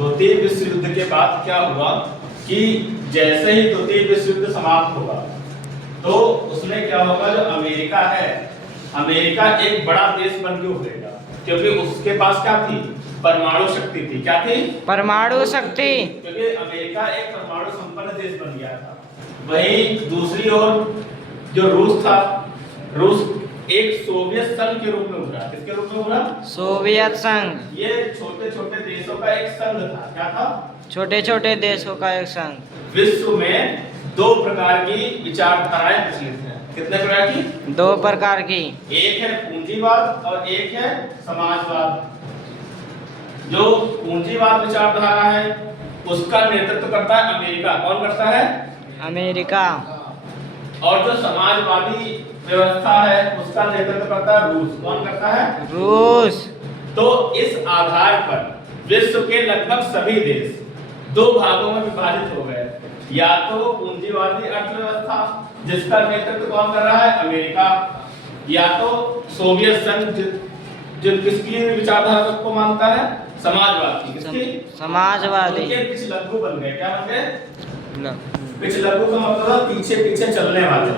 द्वितीय विश्व युद्ध के बाद क्या हुआ कि जैसे ही द्वितीय विश्व युद्ध समाप्त होगा तो उसमें क्या होगा, जो अमेरिका है, अमेरिका एक बड़ा देश बन के उभरेगा, क्योंकि उसके पास क्या थी, परमाणु शक्ति थी। क्या थी? परमाणु शक्ति। क्योंकि अमेरिका एक परमाणु संपन्न देश बन गया था। वहीं दूसरी ओर जो रूस था, रूस एक सोवियत संघ के रूप में उभरा। किसके रूप में उभरा? सोवियत संघ। ये छोटे छोटे देशों का एक संघ था। क्या था? छोटे छोटे देशों का एक संघ। विश्व में दो प्रकार की विचारधाराएं प्रचलित हैं। कितने प्रकार की? दो प्रकार की। एक है पूंजीवाद और एक है समाजवाद। जो पूंजीवाद विचारधारा है उसका नेतृत्व करता है अमेरिका। कौन करता है? अमेरिका। और जो समाजवादी व्यवस्था है उसका नेतृत्व करता है रूस। कौन करता है? रूस। तो इस आधार पर विश्व के लगभग सभी देश दो भागों में विभाजित हो गए। या तो पूंजीवादी अर्थव्यवस्था जिसका नेतृत्व कौन कर रहा है? अमेरिका। या तो सोवियत संघ जो किसकी विचारधारा को मानता है? समाजवाद की। किसकी? समाजवादी। उनके पिछलग्गू बन गए। क्या बन गए? पिछलग्गू का मतलब पीछे पीछे चलने वाले।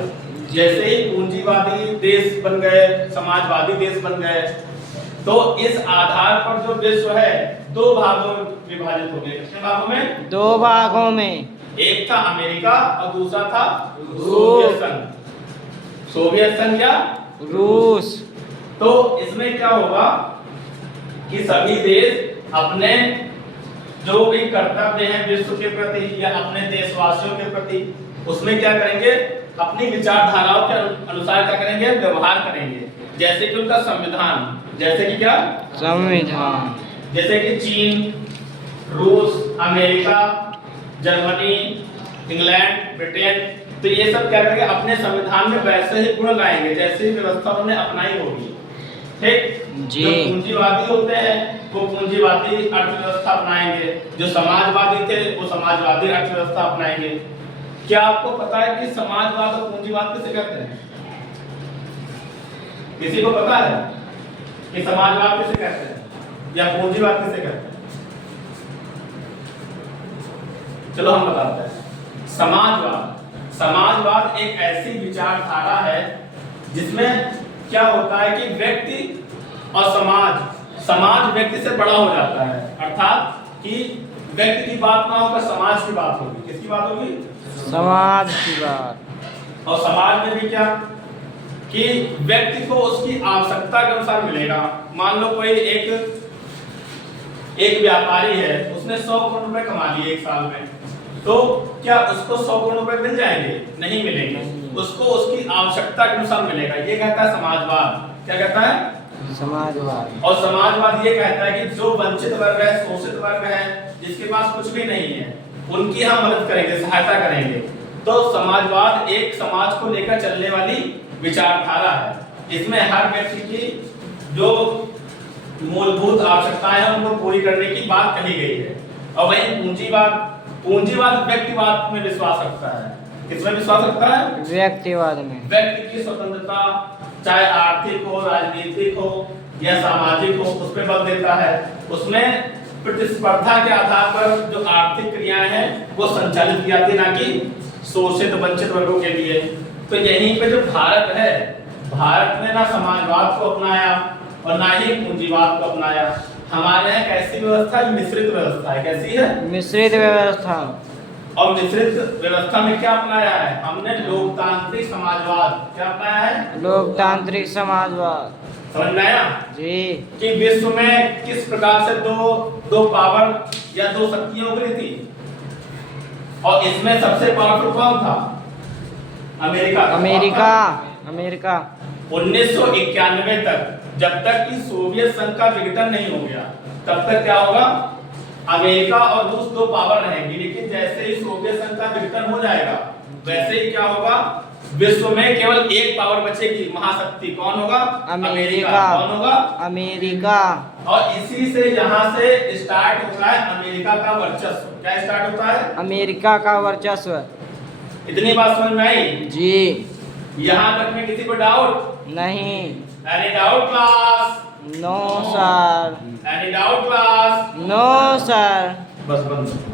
जैसे ही पूंजीवादी देश बन गए, समाजवादी देश बन गए, तो इस आधार पर जो विश्व है दो भागों में विभाजित हो गए। कितने भागों में? दो भागों में। एक था अमेरिका और दूसरा था सोवियत संघ। सोवियत संघ या रूस। तो इसमें क्या होगा कि सभी देश अपने जो भी कर्तव्य हैं विश्व के प्रति या अपने देशवासियों के प्रति, उसमें क्या करेंगे? अपनी विचारधाराओं के अनुसार क्या करेंगे? व्यवहार करेंगे। जैसे कि उनका संविधान, जैसे कि क्या? संविधान। जैसे कि चीन, रूस, अमेरिका, जर्मनी, इंग्लैंड, ब्रिटेन, तो ये सब क्या करेंगे? अपने संविधान में वैसे ही गुण लाएंगे जैसे ही व्यवस्था उन्होंने अपनाई होगी। ठीक? जो पूंजीवादी होते हैं वो पूंजीवादी अर्थव्यवस्था अपनाएंगे, जो समाजवादी थे वो समाजवादी अर्थव्यवस्था अपनाएंगे। क्या आपको पता है कि समाजवाद और पूंजीवाद किसे कहते हैं? किसी को पता है कि समाजवाद किसे कहते हैं या पूंजीवाद किसे कहते हैं? चलो हम बताते हैं। समाजवाद एक ऐसी विचारधारा है जिसमें क्या होता है कि व्यक्ति और समाज व्यक्ति से बड़ा हो जाता है। अर्थात कि व्यक्ति की बात ना होकर समाज की बात होगी। किसकी बात होगी? समाज की बात। और समाज में भी क्या कि व्यक्ति को उसकी आवश्यकता के अनुसार मिलेगा। मान लो कोई एक व्यापारी है, उसने 100 करोड़ रुपए कमा लिए एक साल में, तो क्या उसको 100 करोड़ रुपए मिल जाएंगे? नहीं मिलेंगे। उसको उसकी आवश्यकता के अनुसार मिलेगा। ये कहता है समाजवाद। क्या कहता है? समाजवाद। और समाजवाद ये कहता है कि जो वंचित वर्ग है, शोषित वर्ग है, जिसके पास कुछ भी नहीं है, उनकी हम मदद करेंगे, सहायता करेंगे। तो समाजवाद एक समाज को लेकर चलने वाली विचारधारा है। इसमें हर व्यक्ति की जो मूलभूत आवश्यकताएं हैं उनको पूरी करने की बात कही गई है। और वहीं पूंजीवाद व्यक्तिवाद में विश्वास रखता है। किसमें विश्वास रखता है? व्यक्तिवाद में। व्यक्ति की स्वतंत्रता, चाहे आर्थिक हो, राजनीतिक हो या सामाजिक हो, उस पर बल देता है। उसमें प्रतिस्पर्धा के आधार पर जो आर्थिक क्रियाएं हैं वो संचालित की जाती है, ना कि शोषित वंचित वर्गों के लिए। तो यहीं पे जो भारत है, भारत ने ना समाजवाद को अपनाया और ना ही पूंजीवाद को अपनाया। हमारे यहाँ कैसी व्यवस्था है? मिश्रित व्यवस्था है। कैसी है? मिश्रित व्यवस्था। और मिश्रित व्यवस्था में क्या अपनाया है हमने? लोकतांत्रिक समाजवाद। क्या अपनाया है? लोकतांत्रिक समाजवाद। समझ में आया जी? कि विश्व में किस प्रकार से दो पावर या दो शक्तियां उभरी थी, और इसमें सबसे पावरफुल कौन था? अमेरिका। 1991 तक, जब तक कि सोवियत संघ का विघटन नहीं हो गया, तब तक क्या होगा? अमेरिका और रूस दो पावर रहेंगी। लेकिन जैसे ही सोवियत संघ का विघटन हो जाएगा, वैसे ही क्या होगा? विश्व में केवल एक पावर बचेगी, महाशक्ति। कौन होगा? अमेरिका। कौन होगा? अमेरिका। और इसी से यहाँ से स्टार्ट होता है अमेरिका का वर्चस्व। क्या स्टार्ट होता है? अमेरिका का वर्चस्व। इतनी बात समझ में आई जी? यहाँ तक में किसी को डाउट नहीं? Any doubt class? No sir. Any doubt class? No sir. बस बंद।